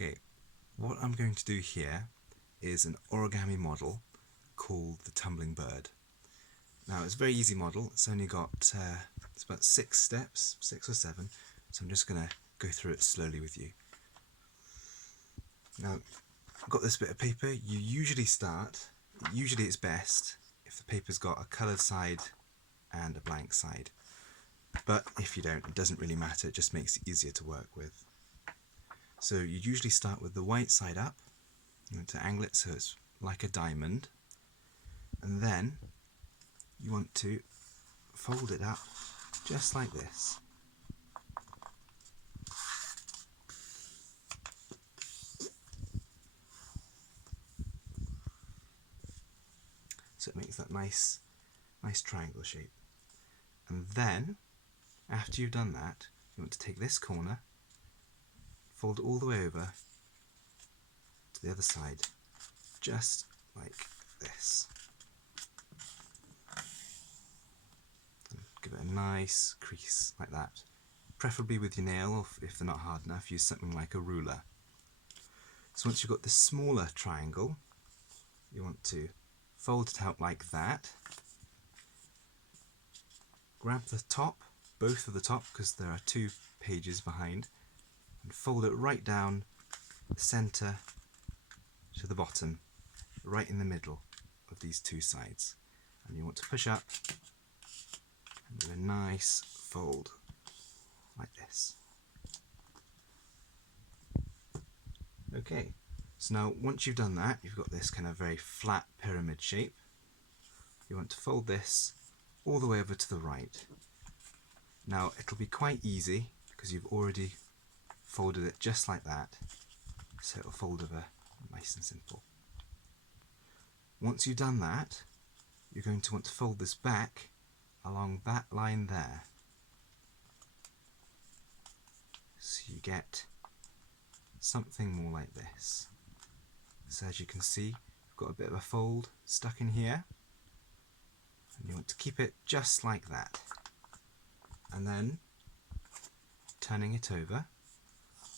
Okay, what I'm going to do here is an origami model called the Tumbling Bird. Now it's a very easy model, it's only got it's about 6 steps, 6 or 7, so I'm just going to go through it slowly with you. Now I've got this bit of paper. You usually it's best if the paper's got a coloured side and a blank side, but if you don't, it doesn't really matter, it just makes it easier to work with. So you usually start with the white side up. You want to angle it so it's like a diamond, and then you want to fold it up just like this. So it makes that nice triangle shape. And then, after you've done that, you want to take this corner, fold it all the way over to the other side, just like this. And give it a nice crease like that. Preferably with your nail, or if they're not hard enough, use something like a ruler. So once you've got this smaller triangle, you want to fold it out like that. Grab the top, both of the top, because there are 2 pages behind, and fold it right down the centre to the bottom, right in the middle of these 2 sides. And you want to push up and do a nice fold like this. Okay, so now once you've done that, you've got this kind of very flat pyramid shape. You want to fold this all the way over to the right. Now it'll be quite easy because you've already folded it just like that, so it'll fold over nice and simple. Once you've done that, you're going to want to fold this back along that line there, so you get something more like this. So as you can see, you've got a bit of a fold stuck in here, and you want to keep it just like that. And then, turning it over,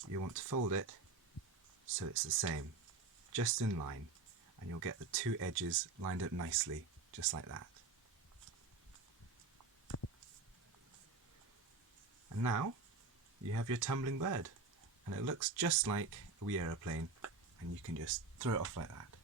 you want to fold it so it's the same, just in line, and you'll get the 2 edges lined up nicely, just like that. And now you have your tumbling bird, and it looks just like a wee aeroplane, and you can just throw it off like that.